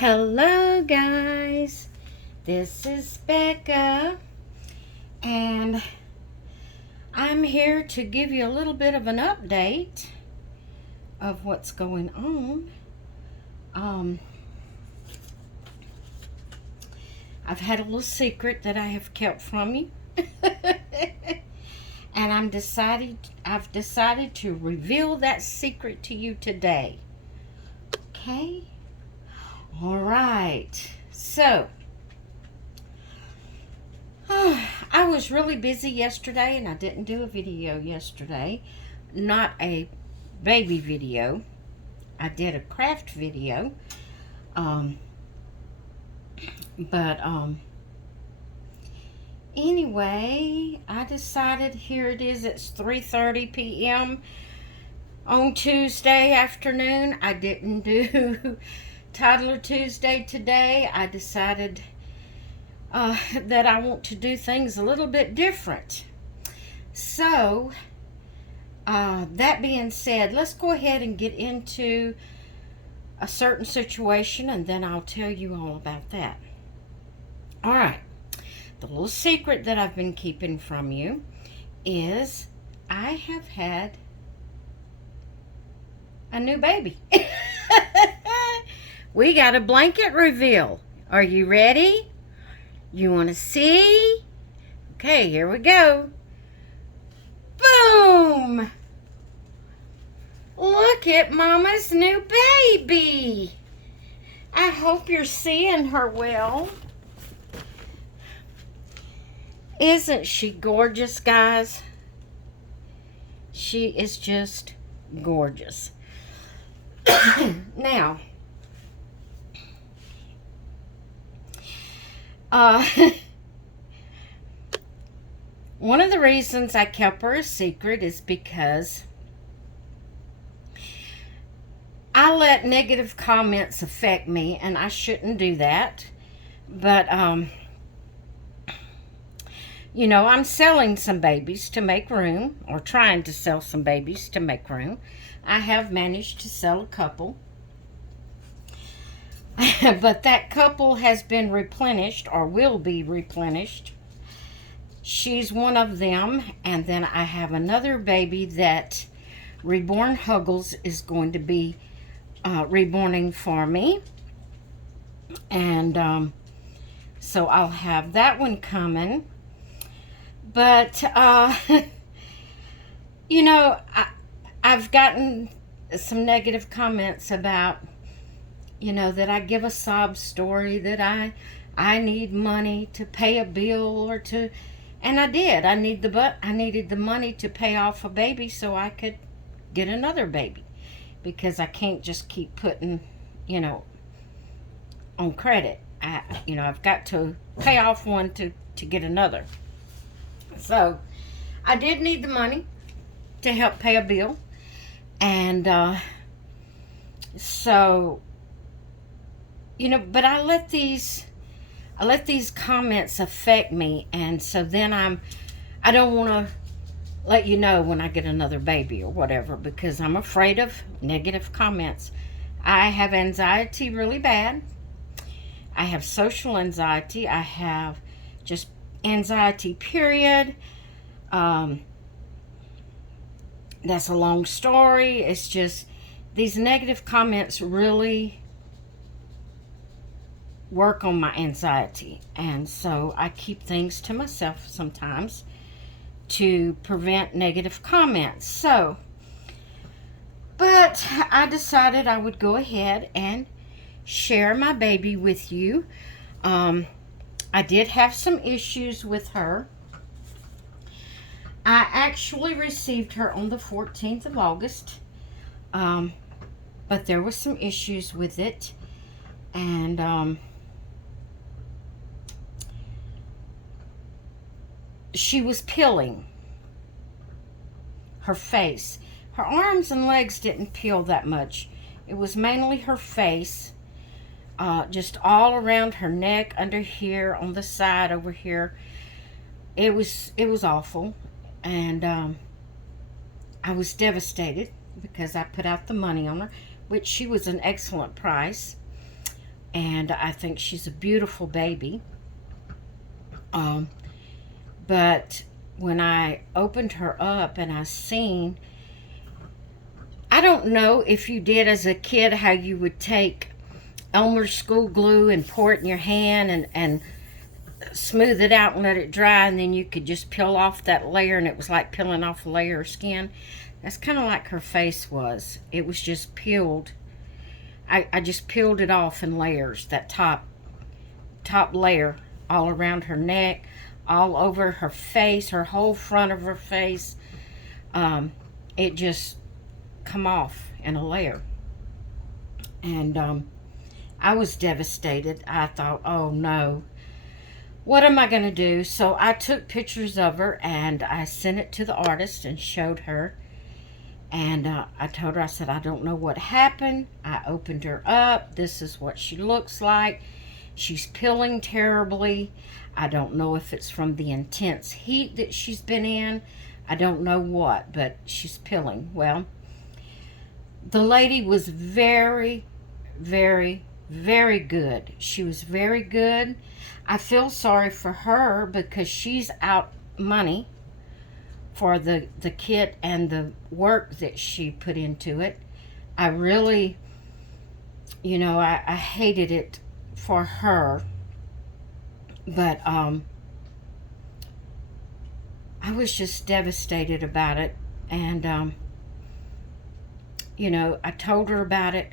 Hello guys, this is Becca and I'm here to give you a little bit of an update of what's going on. I've had a little secret that I have kept from you and I've decided to reveal that secret to you today. Okay? All right, so I was really busy yesterday and I didn't do a video yesterday. Not a baby video. I did a craft video. Anyway, I decided here it is. It's 3:30 p.m. on Tuesday afternoon. I didn't do Toddler Tuesday today. I decided that I want to do things a little bit different. So, that being said, let's go ahead and get into a certain situation and then I'll tell you all about that. All right. The little secret that I've been keeping from you is I have had a new baby. We got a blanket reveal. Are you ready? You want to see? Okay, here we go. Boom! Look at Mama's new baby. I hope you're seeing her well. Isn't she gorgeous, guys? She is just gorgeous. Now, one of the reasons I kept her a secret is because I let negative comments affect me, and I shouldn't do that. But, you know, I'm selling some babies to make room, or trying to sell some babies to make room. I have managed to sell a couple. But that couple has been replenished, or will be replenished. She's one of them. And then I have another baby that Reborn Huggles is going to be reborning for me. And so I'll have that one coming. But, you know, I've gotten some negative comments about, you know, that I give a sob story, that I need money to pay a bill or to, and I did. I needed the money to pay off a baby so I could get another baby, because I can't just keep putting, you know, on credit. I've got to pay off one to get another. So I did need the money to help pay a bill, and so, you know, but I let these comments affect me, and so then I don't want to let you know when I get another baby or whatever, because I'm afraid of negative comments. I have anxiety really bad. I have social anxiety. I have just anxiety, period. That's a long story. It's just these negative comments really work on my anxiety, and so I keep things to myself sometimes to prevent negative comments. So, but I decided I would go ahead and share my baby with you. I did have some issues with her. I actually received her on the 14th of August, but there were some issues with it, and she was peeling her face. Her arms and legs didn't peel that much. It was mainly her face, just all around her neck, under here, on the side over here. It was awful, and I was devastated because I put out the money on her, which she was an excellent price. and I think she's a beautiful baby. But when I opened her up and I seen, I don't know if you did as a kid how you would take Elmer's school glue and pour it in your hand and smooth it out and let it dry, and then you could just peel off that layer, and it was like peeling off a layer of skin. That's kind of like her face was. It was just peeled. I just peeled it off in layers, that top layer, all around her neck, all over her face, her whole front of her face. It just come off in a layer. And I was devastated. I thought, oh no, what am I going to do? So I took pictures of her and I sent it to the artist and showed her. And I told her, I said, I don't know what happened. I opened her up. This is what she looks like. She's peeling terribly. I don't know if it's from the intense heat that she's been in. I don't know what, but she's peeling. Well, the lady was very, very, very good. She was very good. I feel sorry for her because she's out money for the kit and the work that she put into it. I really, I hated it for her, but I was just devastated about it. And I told her about it.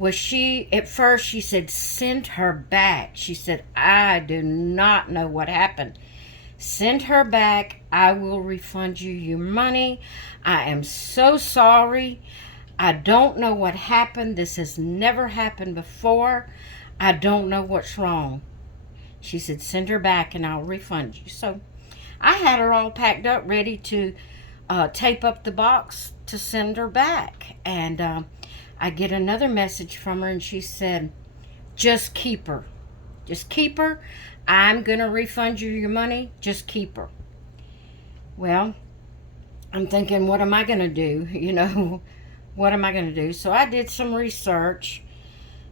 At first she said, send her back. She said, I do not know what happened. Send her back. I will refund you your money. I am so sorry. I don't know what happened. This has never happened before. I don't know what's wrong. She said, send her back and I'll refund you. So I had her all packed up, ready to tape up the box to send her back. And I get another message from her, and she said, just keep her. Just keep her. I'm going to refund you your money. Just keep her. Well, I'm thinking, what am I going to do? What am I going to do? So I did some research,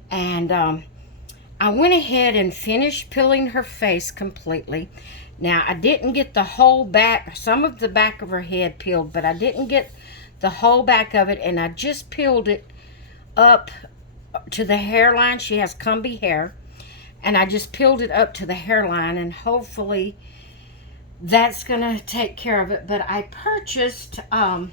and I went ahead and finished peeling her face completely. Now, I didn't get the whole back, some of the back of her head peeled, but I didn't get the whole back of it, and I just peeled it up to the hairline. She has comby hair, and I just peeled it up to the hairline, and hopefully that's going to take care of it. But I purchased, like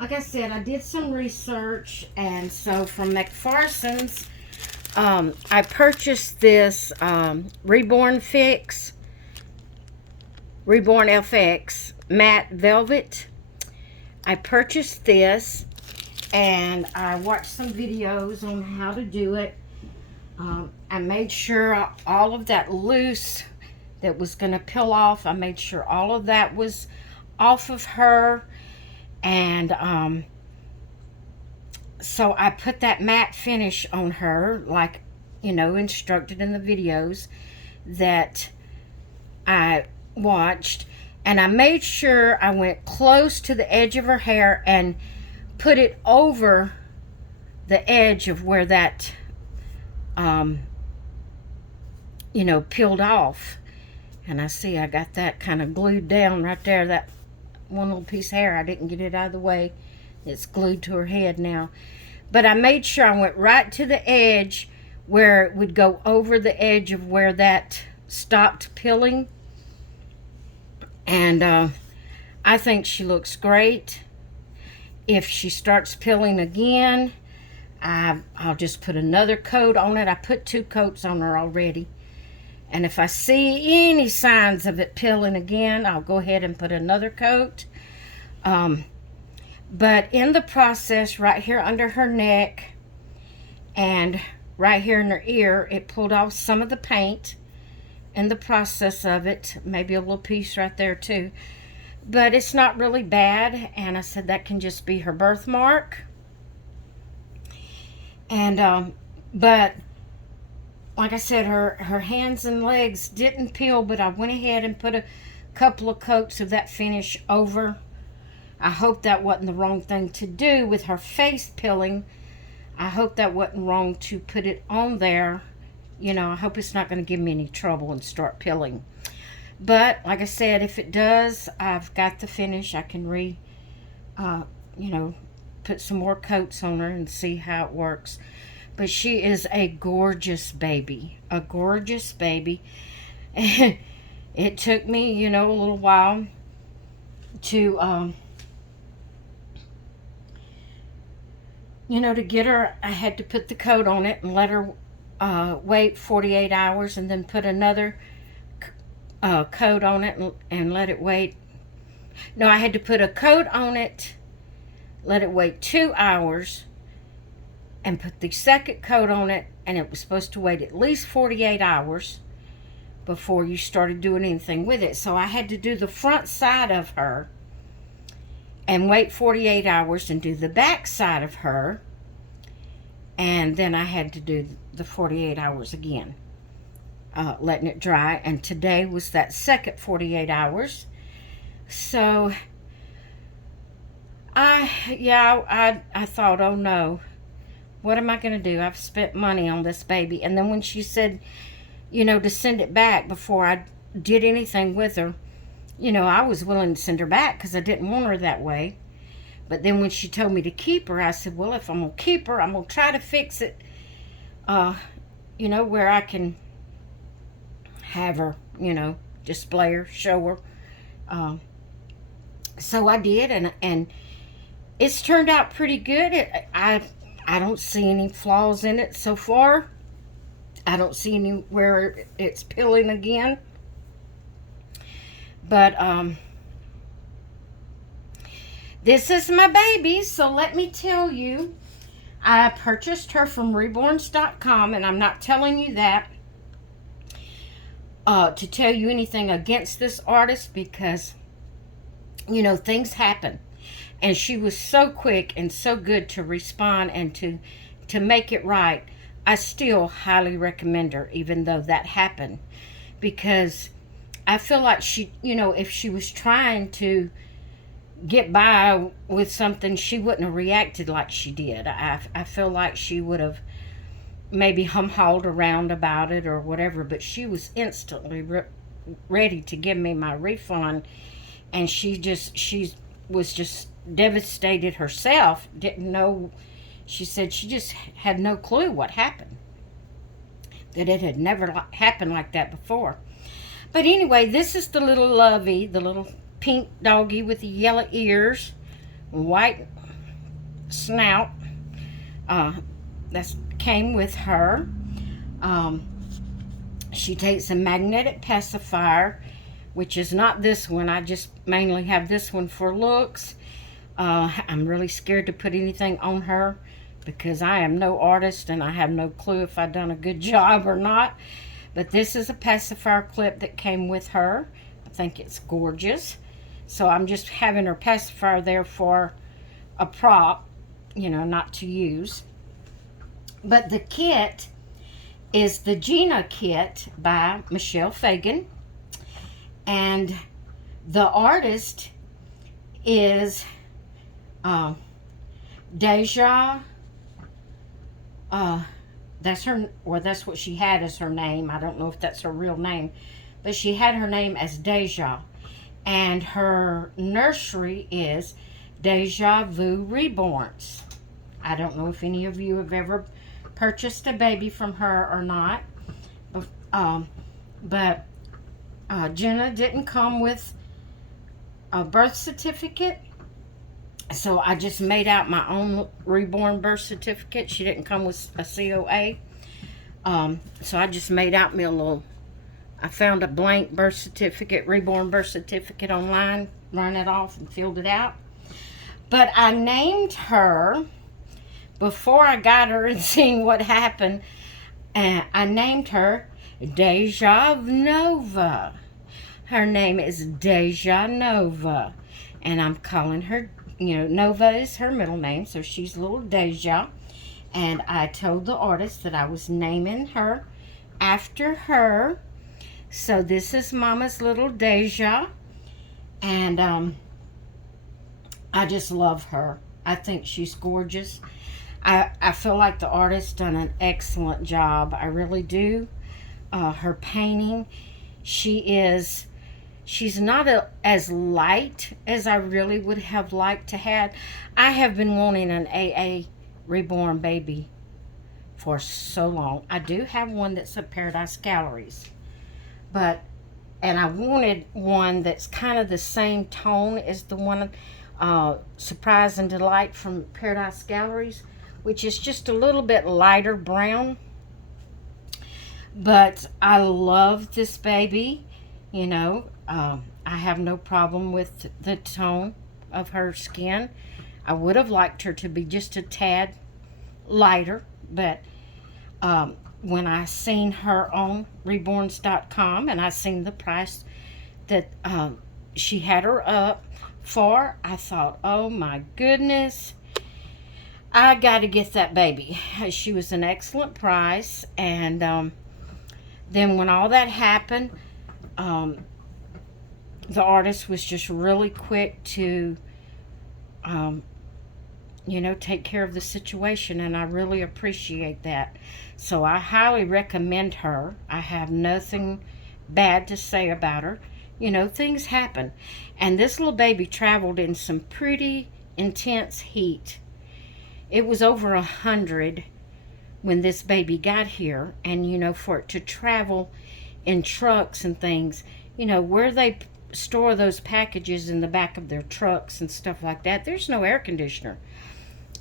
I said, I did some research, and so from McPherson's, I purchased this Reborn FX matte velvet. I purchased this, and I watched some videos on how to do it. I made sure all of that loose that was going to peel off, I made sure all of that was off of her. And so I put that matte finish on her, like, instructed in the videos that I watched. And I made sure I went close to the edge of her hair and put it over the edge of where that, peeled off. And I see I got that kind of glued down right there, that one little piece of hair. I didn't get it out of the way. It's glued to her head now. But I made sure I went right to the edge where it would go over the edge of where that stopped peeling. And I think she looks great. If she starts peeling again, I'll just put another coat on it. I put 2 coats on her already. And if I see any signs of it peeling again, I'll go ahead and put another coat. But in the process, right here under her neck and right here in her ear, it pulled off some of the paint in the process of it. Maybe a little piece right there too. But it's not really bad. And I said that can just be her birthmark. And, but like I said, her hands and legs didn't peel, but I went ahead and put a couple of coats of that finish over. I hope that wasn't the wrong thing to do with her face peeling. I hope that wasn't wrong to put it on there. You know, I hope it's not going to give me any trouble and start peeling. But like I said, if it does, I've got the finish. I can you know, put some more coats on her and see how it works. But she is a gorgeous baby. A gorgeous baby. It took me, you know, a little while to, you know, to get her. I had to put the coat on it and let her wait 48 hours and then put another coat on it and let it wait. No, I had to put a coat on it, let it wait 2 hours, and put the second coat on it, and it was supposed to wait at least 48 hours before you started doing anything with it. So I had to do the front side of her and wait 48 hours and do the back side of her, and then I had to do the 48 hours again, letting it dry. And today was that second 48 hours. So I thought, oh no, what am I going to do? I've spent money on this baby. And then when she said, you know, to send it back before I did anything with her, you know, I was willing to send her back because I didn't want her that way. But then when she told me to keep her, I said, well, if I'm going to keep her, I'm going to try to fix it, you know, where I can have her, you know, display her, show her. So I did, and it's turned out pretty good. I don't see any flaws in it so far. I don't see anywhere it's peeling again. But this is my baby, so let me tell you, I purchased her from reborns.com, and I'm not telling you that to tell you anything against this artist, because, you know, things happen. And she was so quick and so good to respond and to make it right. I still highly recommend her, even though that happened. Because I feel like she, you know, if she was trying to get by with something, she wouldn't have reacted like she did. I feel like she would have maybe hum-hawed around about it or whatever, but she was instantly ready to give me my refund. And she was just devastated herself, didn't know. She said she just had no clue what happened, that it had never happened like that before. But anyway, this is the little lovey, the little pink doggy with the yellow ears, white snout. That came with her. She takes a magnetic pacifier, which is not this one. I just mainly have this one for looks. I'm really scared to put anything on her because I am no artist and I have no clue if I've done a good job or not. But this is a pacifier clip that came with her. I think it's gorgeous. So I'm just having her pacifier there for a prop, you know, not to use. But the kit is the Gina kit by Michelle Fagan. And the artist is Deja. That's her, or that's what she had as her name. I don't know if that's her real name, but she had her name as Deja. And her nursery is Deja Vu Reborns. I don't know if any of you have ever purchased a baby from her or not. But Jenna didn't come with a birth certificate, so I just made out my own reborn birth certificate. She didn't come with a COA. So I just made out me a little, I found a blank birth certificate, reborn birth certificate online, ran it off and filled it out. But I named her, before I got her and seeing what happened, I named her Deja Nova. Her name is Deja Nova. And I'm calling her, you know, Nova is her middle name, so she's little Deja. And I told the artist that I was naming her after her. So this is Mama's little Deja. And I just love her. I think she's gorgeous. I feel like the artist done an excellent job. I really do. Her painting, she's not as light as I really would have liked to have. I have been wanting an AA reborn baby for so long. I do have one that's a Paradise Galleries, and I wanted one that's kind of the same tone as the one, Surprise and Delight from Paradise Galleries, which is just a little bit lighter brown. But I love this baby. You know, I have no problem with the tone of her skin. I would have liked her to be just a tad lighter, but when I seen her on reborns.com and I seen the price that she had her up for, I thought, oh my goodness, I got to get that baby. She was an excellent price. And then when all that happened, the artist was just really quick to take care of the situation, and I really appreciate that. So I highly recommend her. I have nothing bad to say about her. Things happen. And this little baby traveled in some pretty intense heat. It was over 100 when this baby got here, and for it to travel in trucks and things, where they store those packages in the back of their trucks and stuff like that, there's no air conditioner.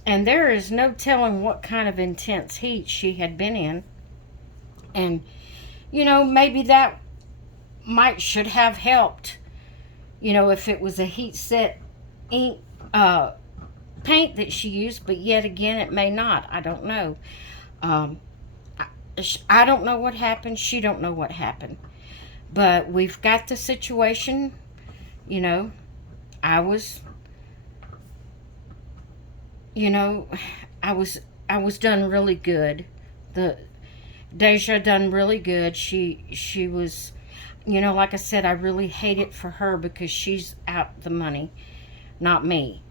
And there is no telling what kind of intense heat she had been in. And, maybe that should have helped, if it was a heat set ink, paint that she used, but yet again, it may not. I don't know. I don't know what happened. She don't know what happened. But we've got the situation. I was I was done really good. The Deja done really good. She was, like I said, I really hate it for her because she's out the money, not me.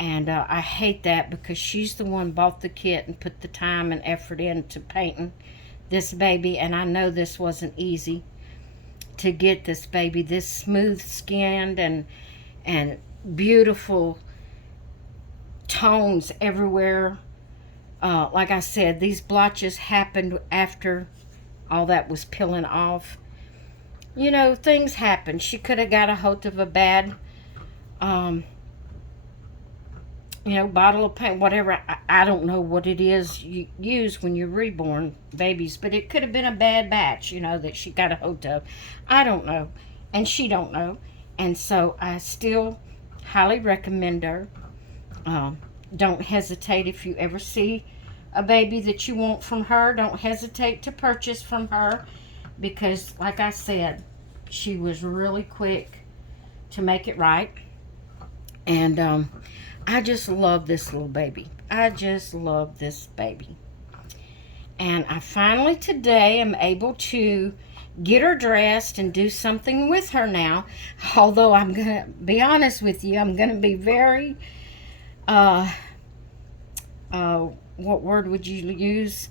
And I hate that because she's the one bought the kit and put the time and effort into painting this baby. And I know this wasn't easy to get this baby this smooth skinned and beautiful tones everywhere. Like I said, these blotches happened after all that was peeling off. Things happen. She could have got a hold of a bad bottle of paint, whatever. I don't know what it is you use when you're reborn babies, but it could have been a bad batch, that she got a hold of. I don't know, and she don't know. And so I still highly recommend her. Don't hesitate if you ever see a baby that you want from her. Don't hesitate to purchase from her because, like I said, she was really quick to make it right. And I just love this little baby. I just love this baby. And I finally today am able to get her dressed and do something with her now. Although I'm going to be honest with you, I'm going to be very, what word would you use?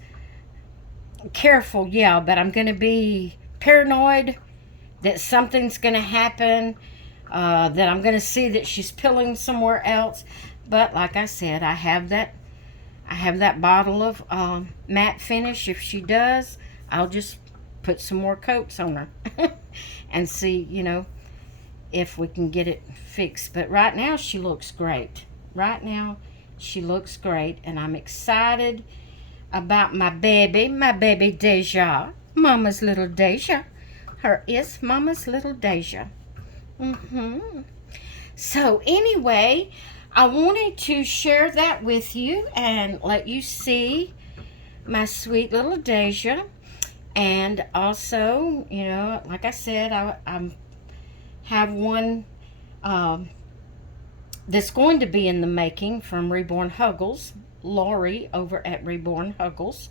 Careful, yeah, but I'm going to be paranoid that something's going to happen. That I'm going to see that she's pilling somewhere else. But like I said, I have that bottle of matte finish. If she does, I'll just put some more coats on her and see, if we can get it fixed. But right now she looks great. Right now she looks great, and I'm excited about my baby Deja, Mama's little Deja. Her is Mama's little Deja. So anyway, I wanted to share that with you and let you see my sweet little Deja. And also, like I said, I have one that's going to be in the making from Reborn Huggles. Lori over at Reborn Huggles.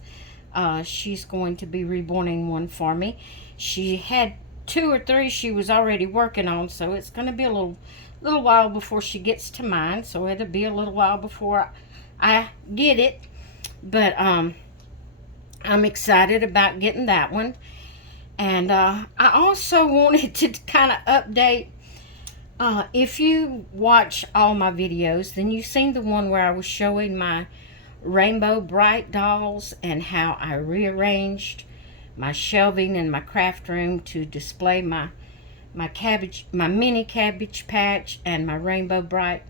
She's going to be reborning one for me. She had 2 or 3 she was already working on, so it's going to be a little while before she gets to mine. So it'll be a little while before I get it. But I'm excited about getting that one. And I also wanted to kind of update. If you watch all my videos, then you've seen the one where I was showing my Rainbow Bright dolls and how I rearranged my shelving in my craft room to display my mini Cabbage Patch and my Rainbow Bright.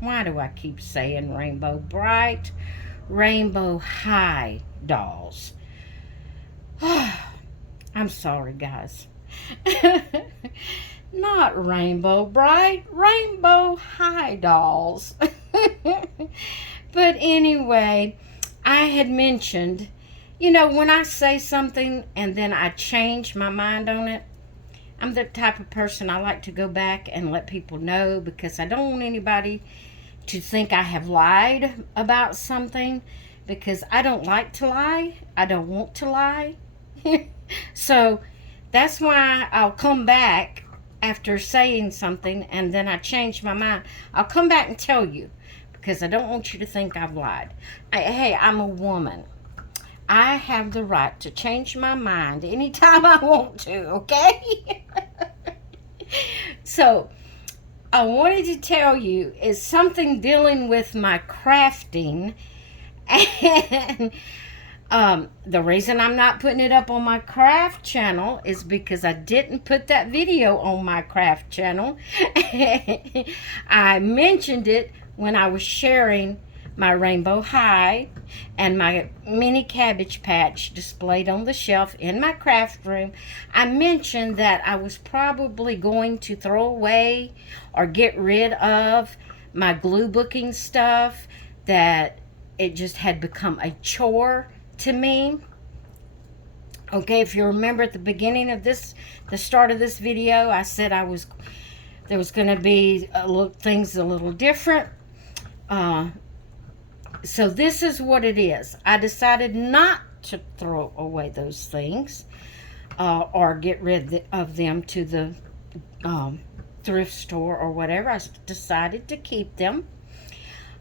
Why do I keep saying Rainbow Bright? Rainbow High dolls. I'm sorry, guys. Not Rainbow Bright, Rainbow High dolls. But anyway, I had mentioned, when I say something and then I change my mind on it, I'm the type of person I like to go back and let people know, because I don't want anybody to think I have lied about something, because I don't like to lie. I don't want to lie. So that's why I'll come back after saying something and then I change my mind. I'll come back and tell you, because I don't want you to think I've lied. Hey, I'm a woman. I have the right to change my mind anytime I want to, okay? So, I wanted to tell you is something dealing with my crafting. And the reason I'm not putting it up on my craft channel is because I didn't put that video on my craft channel. I mentioned it when I was sharing my Rainbow High and my mini Cabbage Patch displayed on the shelf in my craft room. I mentioned that I was probably going to throw away or get rid of my glue booking stuff, that it just had become a chore to me. Okay, if you remember at the beginning of the start of this video, I said there was going to be things a little different. So this is what it is. I decided not to throw away those things or get rid of them to the thrift store or whatever. I decided to keep them.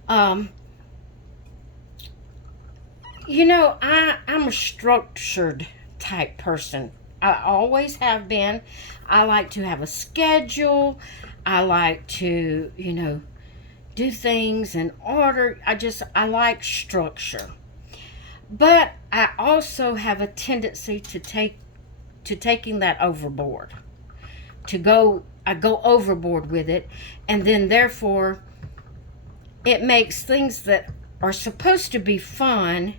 I'm a structured type person. I always have been. I like to have a schedule. I like to, do things in order. I like structure. But I also have a tendency to taking that overboard. I go overboard with it, and then therefore it makes things that are supposed to be fun,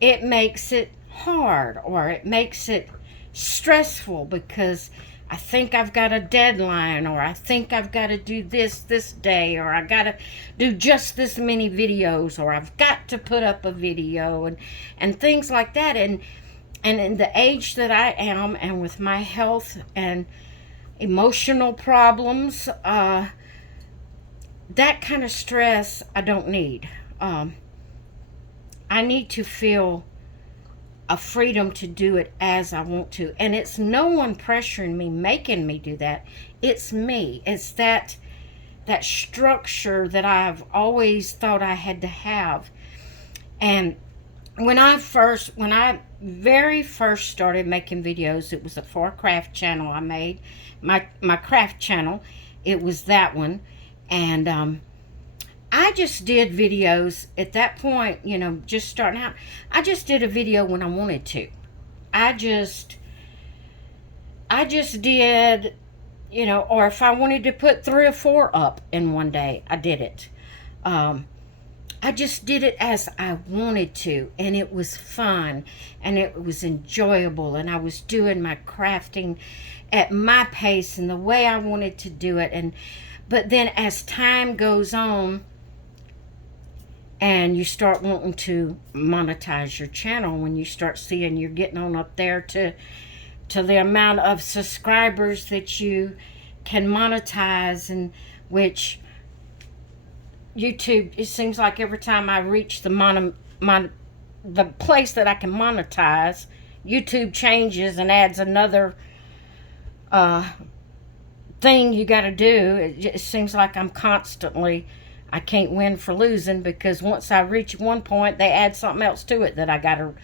it makes it hard, or it makes it stressful, because I think I've got a deadline, or I think I've got to do this day, or I got to do just this many videos, or I've got to put up a video, and things like that. And in the age that I am, and with my health and emotional problems, that kind of stress I don't need. I need to feel a freedom to do it as I want to. And it's no one pressuring me, making me do that. It's me. It's that structure that I've always thought I had to have. And when I very first started making videos, it was for a craft channel I made. My craft channel, it was that one. And I just did videos at that point, just starting out. I just did a video when I wanted to. I just did, or if I wanted to put 3 or 4 up in one day, I did it. I just did it as I wanted to, and it was fun, and it was enjoyable, and I was doing my crafting at my pace and the way I wanted to do it. But then as time goes on, and you start wanting to monetize your channel, when you start seeing you're getting on up there to the amount of subscribers that you can monetize, and which YouTube, it seems like every time I reach the place that I can monetize, YouTube changes and adds another thing you got to do. It seems like I'm constantly I can't win for losing, because once I reach one point, they add something else to it that I got to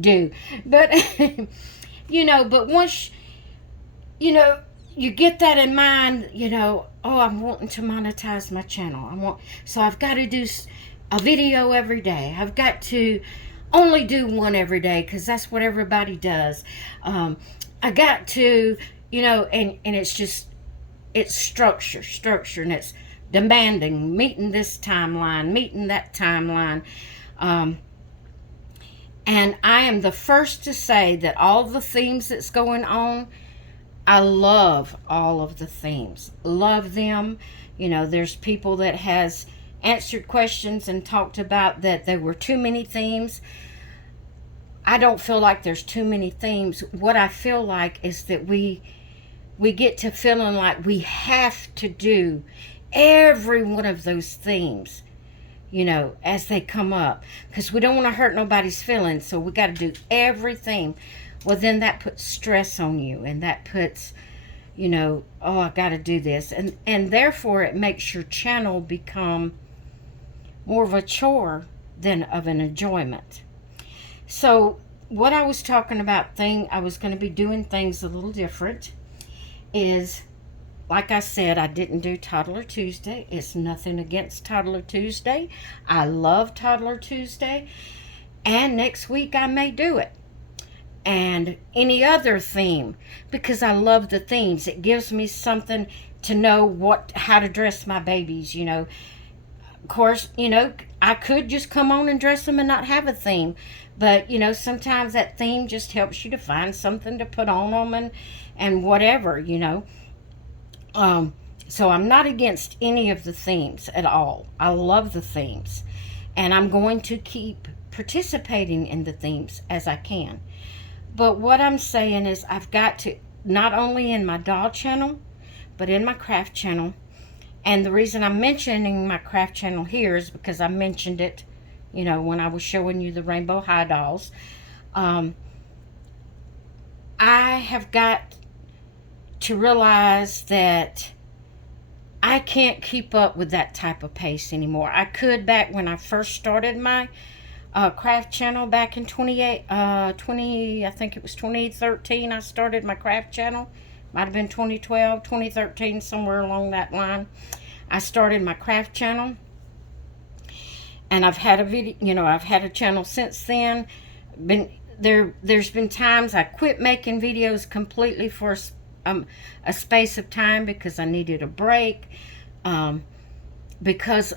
do. But, but once, you know, you get that in mind, oh, I'm wanting to monetize my channel. So I've got to do a video every day. I've got to only do one every day, because that's what everybody does. I got to, and it's structure, and it's demanding, meeting this timeline, meeting that timeline. And I am the first to say that all the themes that's going on, I love all of the themes. Love them. There's people that has answered questions and talked about that there were too many themes. I don't feel like there's too many themes. What I feel like is that we get to feeling like we have to do every one of those themes, as they come up, because we don't want to hurt nobody's feelings, so we got to do everything. Well, then that puts stress on you, and that puts, oh, I got to do this, and therefore it makes your channel become more of a chore than of an enjoyment. So what I was talking about, I was going to be doing things a little different, is, like I said, I didn't do Toddler Tuesday. It's nothing against Toddler Tuesday. I love Toddler Tuesday. And next week I may do it. And any other theme, because I love the themes. It gives me something to know how to dress my babies, Of course, I could just come on and dress them and not have a theme. But, sometimes that theme just helps you to find something to put on them and whatever, So I'm not against any of the themes at all. I love the themes. And I'm going to keep participating in the themes as I can. But what I'm saying is I've got to, not only in my doll channel, but in my craft channel. And the reason I'm mentioning my craft channel here is because I mentioned it, when I was showing you the Rainbow High dolls. I have got to realize that I can't keep up with that type of pace anymore. I could back when I first started my craft channel back in I think it was 2013 I started my craft channel. Might have been 2012, 2013, somewhere along that line. I started my craft channel. And I've had a video, I've had a channel since then. There's been times I quit making videos completely for a space of time because I needed a break, because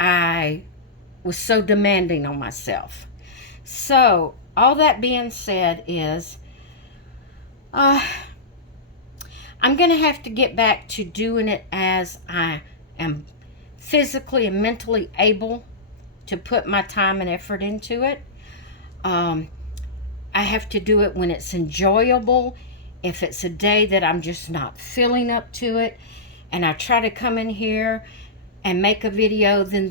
I was so demanding on myself. So all that being said is, I'm going to have to get back to doing it as I am physically and mentally able to put my time and effort into it. I have to do it when it's enjoyable. If it's a day that I'm just not feeling up to it, and I try to come in here and make a video, then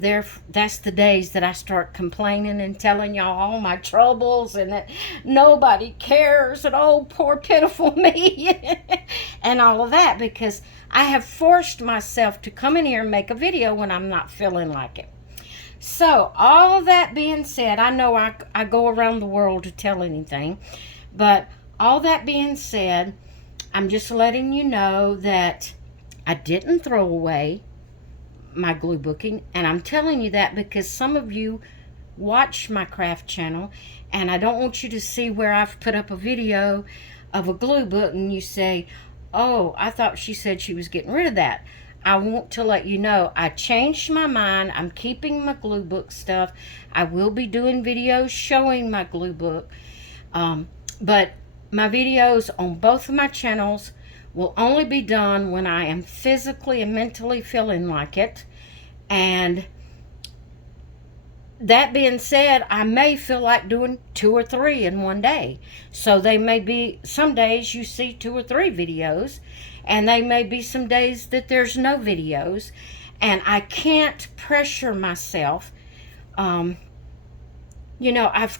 that's the days that I start complaining and telling y'all all my troubles and that nobody cares and oh, poor pitiful me and all of that, because I have forced myself to come in here and make a video when I'm not feeling like it. So all of that being said, I know I go around the world to tell anything, but all that being said, I'm just letting you know that I didn't throw away my glue booking, and I'm telling you that because some of you watch my craft channel, and I don't want you to see where I've put up a video of a glue book and you say, oh, I thought she said she was getting rid of that. I want to let you know I changed my mind. I'm keeping my glue book stuff. I will be doing videos showing my glue book, but my videos on both of my channels will only be done when I am physically and mentally feeling like it. And that being said, I may feel like doing 2 or 3 in one day. So they may be some days you see 2 or 3 videos, and they may be some days that there's no videos. And I can't pressure myself. I've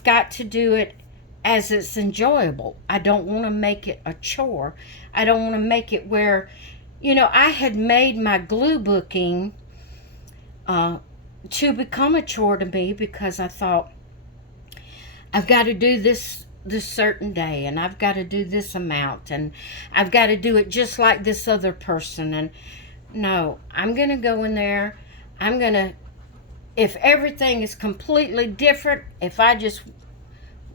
got to do it as it's enjoyable. I don't want to make it a chore. I don't want to make it where, I had made my glue booking to become a chore to me, because I thought, I've got to do this certain day, and I've got to do this amount, and I've got to do it just like this other person. And no, I'm going to go in there. I'm going to, if everything is completely different, if I just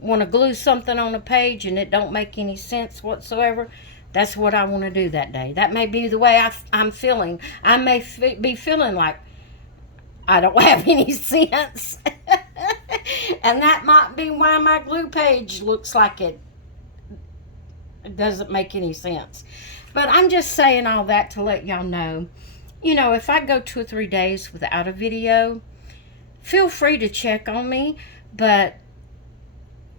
want to glue something on a page and it don't make any sense whatsoever, that's what I want to do that day. That may be the way I'm feeling. I may be feeling like I don't have any sense. And that might be why my glue page looks like it doesn't make any sense. But I'm just saying all that to let y'all know, if I go 2 or 3 days without a video, feel free to check on me. But,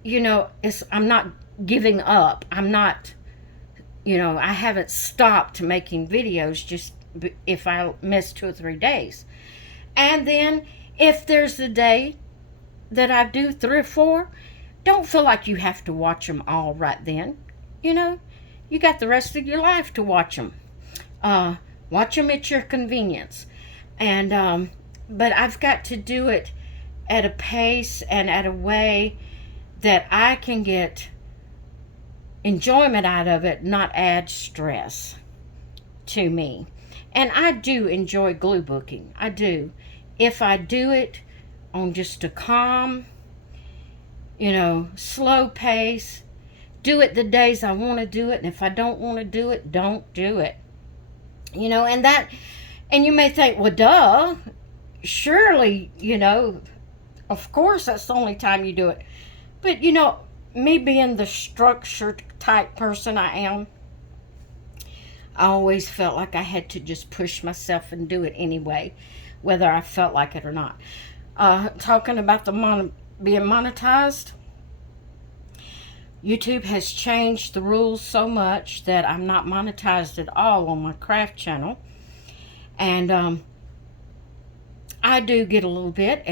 I'm not giving up. I'm not, I haven't stopped making videos just if I miss 2 or 3 days. And then if there's a day that I do 3 or 4, don't feel like you have to watch them all right then. You got the rest of your life to watch them. Watch them at your convenience. And but I've got to do it at a pace and at a way that I can get enjoyment out of it, not add stress to me. And I do enjoy glue booking. I do. If I do it on just a calm, slow pace, do it the days I want to do it. And if I don't want to do it, don't do it. And you may think, well, duh, surely, of course that's the only time you do it. But, me being the structured type person I am, I always felt like I had to just push myself and do it anyway, whether I felt like it or not. Talking about being monetized, YouTube has changed the rules so much that I'm not monetized at all on my craft channel. And I do get a little bit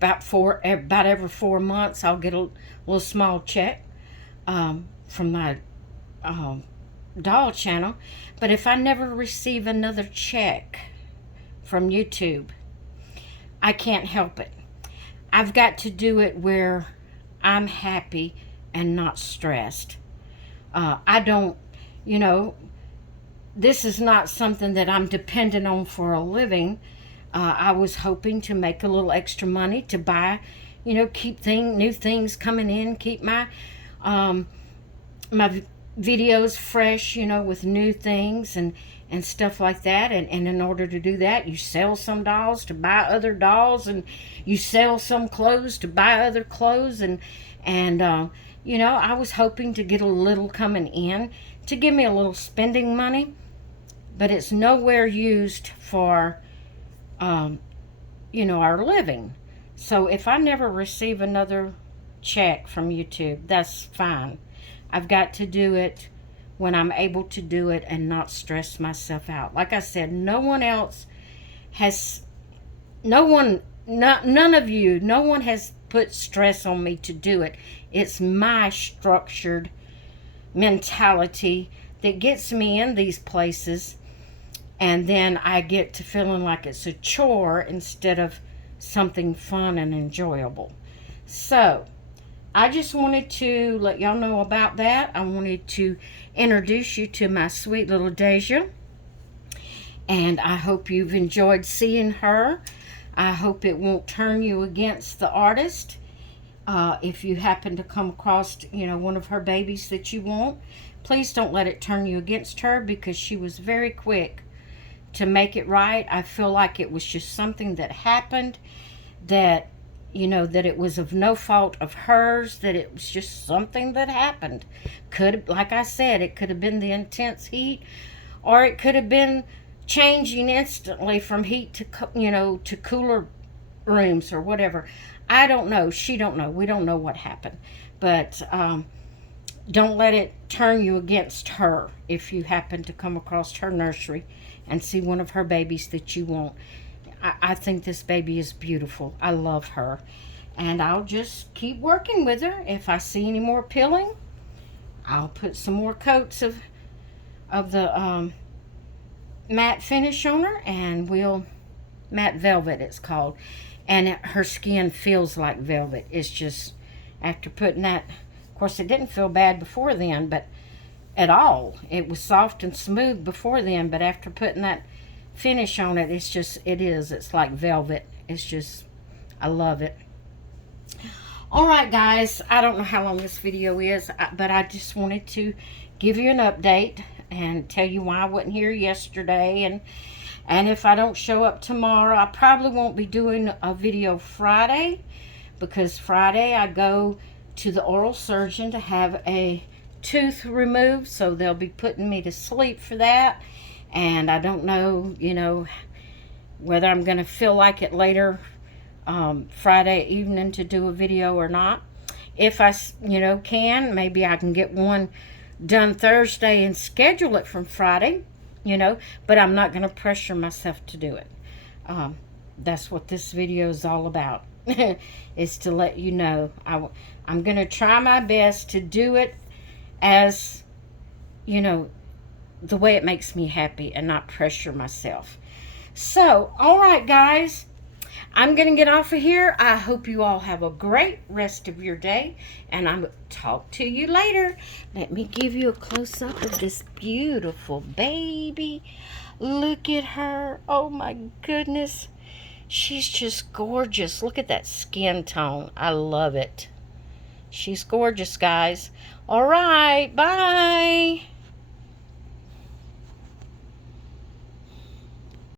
about every 4 months. I'll get a little small check from my doll channel. But if I never receive another check from YouTube, I can't help it. I've got to do it where I'm happy and not stressed. I don't, this is not something that I'm dependent on for a living. I was hoping to make a little extra money to buy, keep new things coming in, keep my my videos fresh, with new things and stuff like that. And in order to do that, you sell some dolls to buy other dolls, and you sell some clothes to buy other clothes. And I was hoping to get a little coming in to give me a little spending money, but it's nowhere used for, our living. So if I never receive another check from YouTube, that's fine. I've got to do it when I'm able to do it and not stress myself out. Like I said, none of you, no one has put stress on me to do it. It's my structured mentality that gets me in these places, and then I get to feeling like it's a chore instead of something fun and enjoyable. So I just wanted to let y'all know about that. I wanted to introduce you to my sweet little Deja, and I hope you've enjoyed seeing her. I hope it won't turn you against the artist. If you happen to come across, one of her babies that you want, please don't let it turn you against her, because she was very quick to make it right. I feel like it was just something that happened, that that it was of no fault of hers, that it was just something that happened. Like I said, it could have been the intense heat, or it could have been changing instantly from heat to cooler rooms or whatever. I don't know. She don't know. We don't know what happened. But don't let it turn you against her if you happen to come across her nursery and see one of her babies that you want. I think this baby is beautiful. I love her. And I'll just keep working with her. If I see any more pilling, I'll put some more coats of the matte finish on her, and we'll Matte Velvet it's called. And her skin feels like velvet. It's just, after putting that, of course it didn't feel bad before then, but at all. It was soft and smooth before then, but after putting that finish on it, it's like velvet. It's just, I love it. Alright guys, I don't know how long this video is, but I just wanted to give you an update and tell you why I wasn't here yesterday. And if I don't show up tomorrow, I probably won't be doing a video Friday, because Friday I go to the oral surgeon to have a tooth removed, so they'll be putting me to sleep for that. And I don't know, you know, whether I'm going to feel like it later Friday evening to do a video or not. If I, you know, can, maybe I can get one done Thursday and schedule it from Friday, you know, but I'm not going to pressure myself to do it. That's what this video is all about, is to let you know. I'm going to try my best to do it as, you know, the way it makes me happy and not pressure myself. So, all right, guys, I'm going to get off of here. I hope you all have a great rest of your day, and I'm going to talk to you later. Let me give you a close-up of this beautiful baby. Look at her. Oh, my goodness. She's just gorgeous. Look at that skin tone. I love it. She's gorgeous, guys. All right, bye.